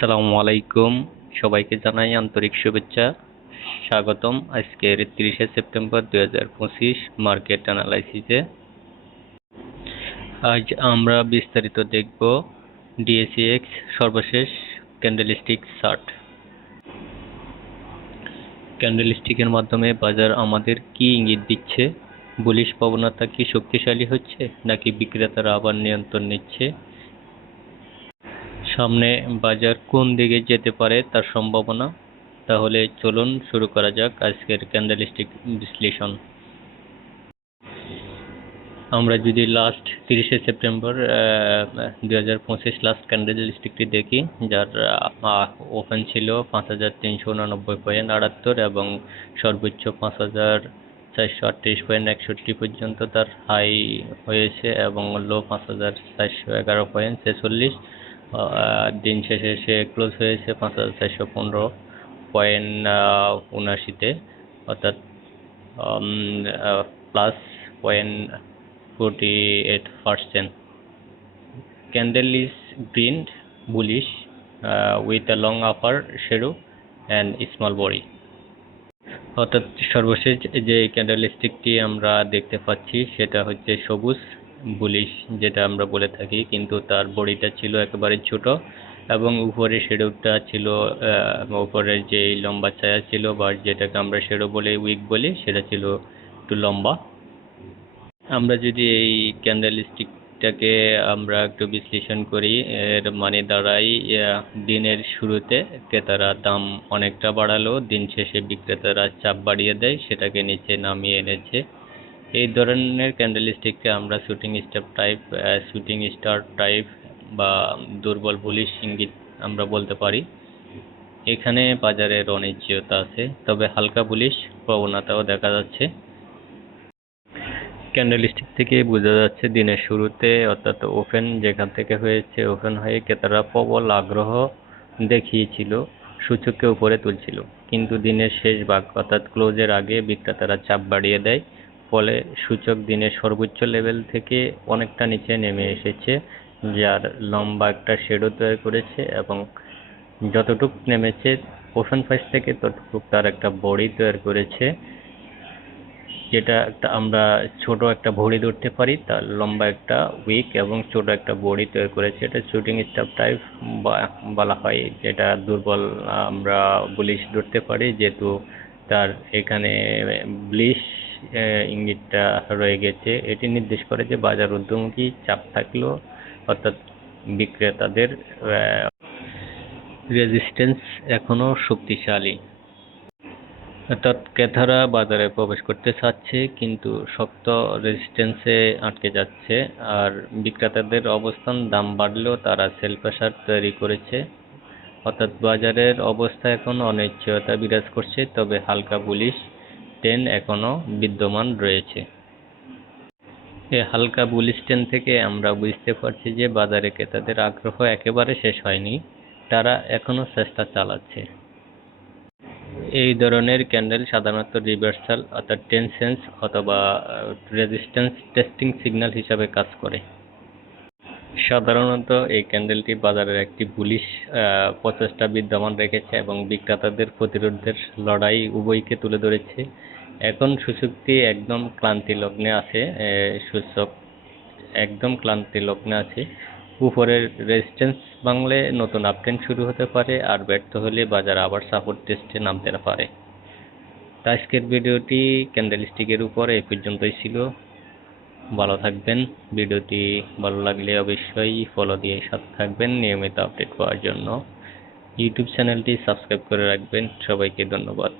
আসসালামু আলাইকুম। সবাইকে জানাই আন্তরিক শুভেচ্ছা, স্বাগতম আজকের 30শে সেপ্টেম্বর 2025 মার্কেট অ্যানালাইসিসে। আজ আমরা বিস্তারিত দেখব ডিএসইএক্স সর্বশেষ ক্যান্ডেলস্টিক চার্ট। ক্যান্ডেলস্টিকের মাধ্যমে বাজার আমাদের কি ইঙ্গিত দিচ্ছে? বুলিশ প্রবণতা কি শক্তিশালী হচ্ছে নাকি বিক্রেতারা আবার নিয়ন্ত্রণ নিচ্ছে? সামনে বাজার কোন দিকে যেতে পারে তার সম্ভাবনা। তাহলে চলুন শুরু করা যাক আজকের ক্যান্ডেলস্টিক বিশ্লেষণ। আমরা যদি লাস্ট 30শে সেপ্টেম্বর 2025 লাস্ট ক্যান্ডেলস্টিকটি দেখি, যার ওপেন ছিল 5389.78 এবং সর্বোচ্চ 5438.61 পর্যন্ত তার হাই হয়েছে এবং লো 5411.46। দিন শেষে সে ক্লোজ হয়েছে 5415.79-তে, অর্থাৎ plus 0.48%. Candle is green bullish with a long upper shadow and small body. অর্থাৎ সর্বশেষ যে ক্যান্ডেলস্টিকটি আমরা দেখতে পাচ্ছি সেটা হচ্ছে সবুজ বুলিশ, যেটা আমরা বলে থাকি, কিন্তু তার বডিটা ছিল একেবারে ছোট এবং উপরে শেডোটা ছিল, উপরের যে লম্বা ছায়া ছিল বা যেটাকে আমরা শেডো বলে উইক বলি, সেটা ছিল একটু লম্বা। আমরা যদি এই ক্যান্ডেলস্টিকটাকে আমরা একটু বিশ্লেষণ করি, এর মানে দাঁড়াই দিনের শুরুতে ক্রেতারা দাম অনেকটা বাড়ালো, দিন শেষে বিক্রেতারা চাপ বাড়িয়ে দেয়, সেটাকে নিচে নামিয়ে এনেছে। এই ধরনের ক্যান্ডেলস্টিককে আমরা শুটিং স্টার টাইপ বা দুর্বল বুলিশ ইঙ্গিত আমরা বলতে পারি। এখানে বাজারের অনিশ্চয়তা আছে, তবে হালকা বুলিশ প্রবণতাও দেখা যাচ্ছে। ক্যান্ডেলস্টিক থেকে বোঝা যাচ্ছে দিনের শুরুতে, অর্থাৎ ওপেন যেখান থেকে হয়েছে, ওপেন হয়ে ক্রেতারা প্রবল আগ্রহ দেখিয়েছিল, সূচককে উপরে তুলছিল, কিন্তু দিনের শেষ ভাগ অর্থাৎ ক্লোজের আগে বিক্রেতারা চাপ বাড়িয়ে দেয়, ফলে সূচক দিনের সর্বোচ্চ লেভেল থেকে অনেকটা নিচে নেমে এসেছে, যার লম্বা একটা শেডো তৈরি করেছে এবং যতটুক নেমেছে ওপেন প্রাইস থেকে ততটুক তার একটা বডি তৈরি করেছে, যেটা আমরা ছোট একটা বডি ধরতে পারি, তার লম্বা একটা উইক এবং ছোট একটা বডি তৈরি করেছে। এটা শুটিং স্টার টাইপ বলা হয়, যেটা দুর্বল আমরা বুলিশ ধরতে পারি, যেহেতু তার এখানে ব্লিশ ইঙ্গিতটা রয়ে গেছে। এটি নির্দেশ করে যে বাজার ঊর্ধ্বমুখী চাপ থাকলেও, অর্থাৎ বিক্রেতাদের রেজিস্ট্যান্স এখনো শক্তিশালী, অর্থাৎ ক্রেতারা বাজারে প্রবেশ করতে চাচ্ছে কিন্তু শক্ত রেজিস্ট্যান্সে আটকে যাচ্ছে, আর বিক্রেতাদের অবস্থান দাম বাড়লেও তারা সেল প্রেসার তৈরি করেছে। অর্থাৎ বাজারের অবস্থা এখন অনিশ্চয়তা বিরাজ করছে, তবে হালকা বুলিশ ট্রেন্ড এখনো বিদ্যমান রয়েছে। এই হালকা বুলিশ ট্রেন্ড থেকে আমরা বুঝতে পারছি যে বাজারে ক্রেতাদের আগ্রহ একেবারে শেষ হয়নি, তারা এখনো চেষ্টা চালাচ্ছে। এই ধরনের ক্যান্ডেল সাধারণত রিভার্সাল অর্থাৎ টেনসেন্স অথবা রেজিস্ট্যান্স টেস্টিং সিগন্যাল হিসাবে কাজ করে। সাধারণত এই ক্যান্ডেলটি বাজারের একটি বুলিশ প্রচেষ্টা বিদ্যমান রেখেছে এবং বিক্রেতাদের প্রতিরোধের লড়াই উভয়কে তুলে ধরেছে। এখন সূচকটি একদম ক্লান্তি লগ্নে আছে, উপরের রেজিস্ট্যান্স ভাঙলে নতুন আপট্রেন্ড শুরু হতে পারে, আর ব্যর্থ হলে বাজার আবার সাপোর্ট টেস্টে নামতে পারে। আজকের ভিডিওটি ক্যান্ডেলস্টিকের উপর এই পর্যন্তই ছিল। ভালো থাকবেন। ভিডিওটি ভালো লাগলে অবশ্যই ফলো দিয়ে সাথে থাকবেন নিয়মিত আপডেট পাওয়ার জন্য। ইউটিউব চ্যানেলটি সাবস্ক্রাইব করে রাখবেন। সবাইকে ধন্যবাদ।